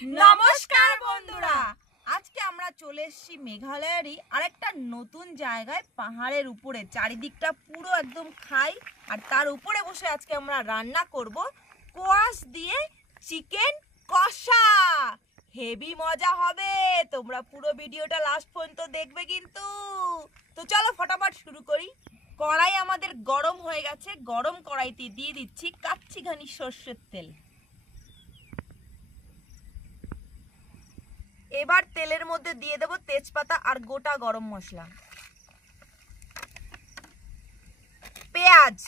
নমস্কার বন্ধুরা, আজকে আমরা চলে এসেছি মেঘালয়েরই আরেকটা নতুন জায়গায়, পাহাড়ের উপরে। চারিদিকটা পুরো একদম খাই, আর তার উপরে বসে আজকে আমরা রান্না করব কোয়াশ দিয়ে চিকেন কষা। হেভি মজা হবে, তোমরা পুরো ভিডিওটা লাস্ট পর্যন্ত দেখবে কিন্তু। তো চলো ফটাফট শুরু করি। কড়াই আমাদের গরম হয়ে গেছে, গরম কড়াইতে দিয়ে দিচ্ছি কাচ্চিঘানি সর্ষের তেল। এবার তেলের মধ্যে দিয়ে দেব তেজপাতা আর গোটা গরম মশলা, পেঁয়াজ,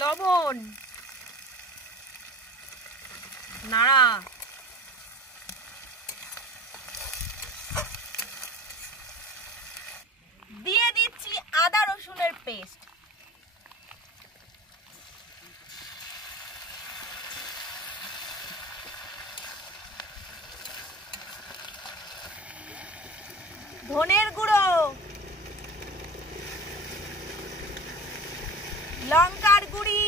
লবণ, নাড়া, দিয়ে দিচ্ছি আদা রসুনের পেস্ট, ধনের গুঁড়ো, লঙ্কার গুঁড়ি,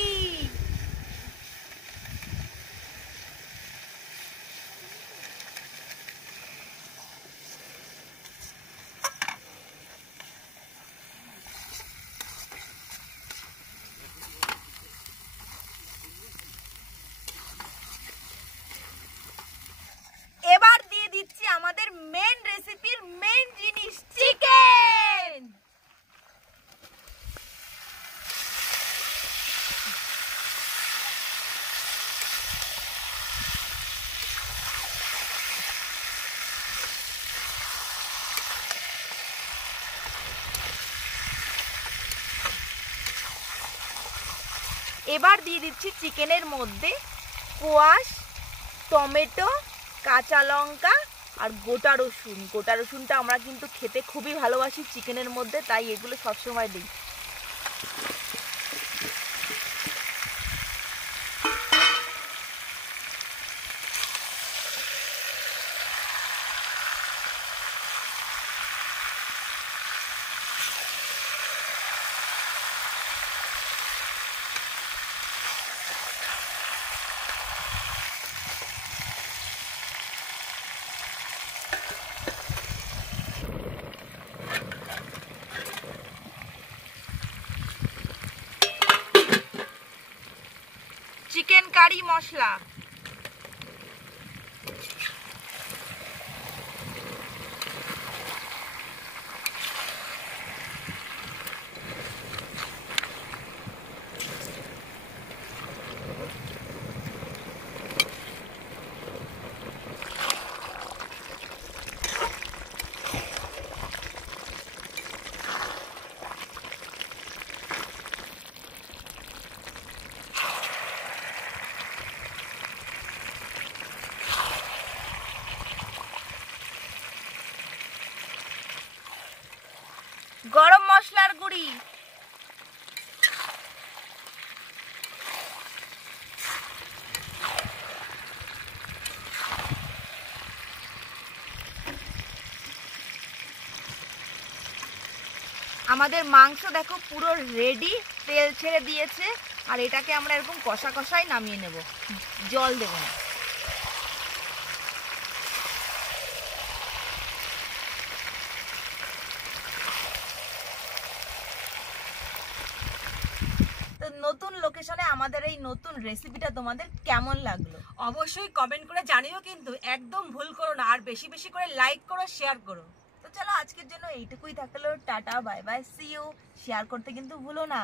এবার দিয়ে দিচ্ছি আমাদের মেন রেসিপির মেন জিনিস, চিকেন। এবার দিয়ে দিচ্ছি চিকেনের মধ্যে কোয়াশ, টমেটো, কাঁচা লঙ্কা আর গোটা রসুন। গোটা রসুনটা আমরা কিন্তু খেতে খুবই ভালোবাসি চিকেনের মধ্যে, তাই এগুলো সবসময় দিই। চিকেন কারি মশলা, গরম মশলার গুঁড়ি, আমাদের মাংস দেখো পুরো রেডি, তেল ছেড়ে দিয়েছে। আর এটাকে আমরা এরকম কষা কষাই নামিয়ে নেব, জল দেব না। নতুন লোকেশনে আমাদের এই নতুন রেসিপিটা তোমাদের কেমন লাগলো অবশ্যই কমেন্ট করে জানিও, কিন্তু একদম ভুল করো না, আর বেশি বেশি করে লাইক করো, শেয়ার করো। তো চলো আজকের জন্য এইটুকুই থাকলো। Tata, bye bye, see you. Share করতে কিন্তু ভুলো না।